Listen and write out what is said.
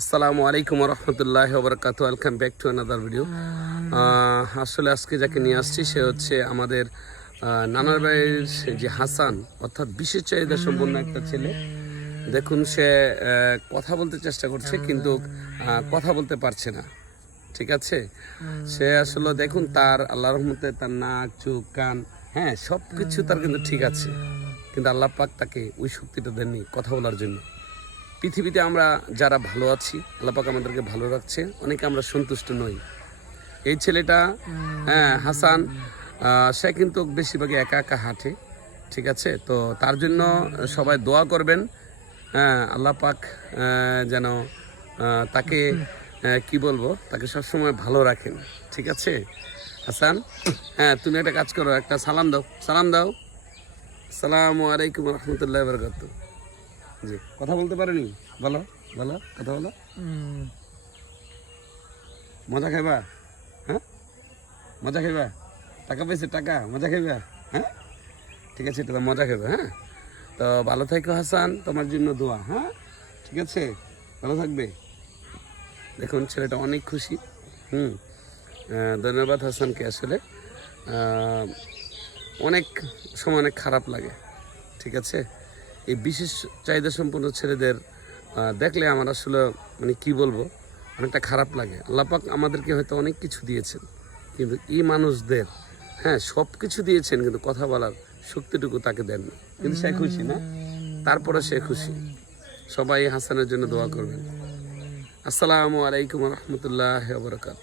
আসসালামু আলাইকুম রহমতুল্লাহ বরকাত। Welcome back to another video. আসলে আজকে যাকে নিয়ে আসছি সে হচ্ছে আমাদের নানার বাড়ির যে হাসান, অর্থাৎ বিশেষ চাহিদা সম্পন্ন একটা ছেলে। দেখুন সে কথা বলতে চেষ্টা করছে কিন্তু কথা বলতে পারছে না, ঠিক আছে। সে আসলে দেখুন তার আল্লাহর রহমতে তার নাক চোখ কান হ্যাঁ সব কিছু তার কিন্তু ঠিক আছে, কিন্তু আল্লাহ পাক তাকে ওই শক্তিটা দেননি কথা বলার জন্য। পৃথিবীতে আমরা যারা ভালো আছি আল্লাহ পাক আমাদেরকে ভালো রাখছে, অনেকে আমরা সন্তুষ্ট নই। এই ছেলেটা হাসান, সে কিন্তু বেশিরভাগই একা একা হাঁটে, ঠিক আছে। তো তার জন্য সবাই দোয়া করবেন, আল্লাহ পাক যেন তাকে কি বলবো, তাকে সবসময় ভালো রাখেন, ঠিক আছে। হাসান, তুমি একটা কাজ করো, একটা সালাম দাও, সালাম দাও। আসসালামু আলাইকুম রহমতুল্লাহ বরকাত। জি, কথা বলতে পারেনি? বলো বলো, কথা বলো। মজা খাইবা? হ্যাঁ, মজা খাইবা? টাকা পেয়েছে, টাকা মজা খাইবা? হ্যাঁ, ঠিক আছে, এটা মজা খাইবা। হ্যাঁ, তো ভালো থাকো হাসান, তোমার জন্য দোয়া। হ্যাঁ, ঠিক আছে, ভালো থাকবে। দেখুন ছেলেটা অনেক খুশি। ধন্যবাদ হাসানকে। আসলে অনেক সময় অনেক খারাপ লাগে, ঠিক আছে। এই বিশেষ চাহিদা সম্পন্ন ছেলেদের দেখলে আমার আসলে মানে কি বলবো, অনেকটা খারাপ লাগে। আল্লাহ পাক আমাদেরকে হয়তো অনেক কিছু দিয়েছেন, কিন্তু এই মানুষদের সব কিছু দিয়েছেন কিন্তু কথা বলার শক্তিটুকু তাকে দেননি। কিন্তু সে খুশি না, তারপরে সে খুশি। সবাই হাসানের জন্য দোয়া করবেন। আসসালামু আলাইকুম রহমতুল্লাহ বরকাত।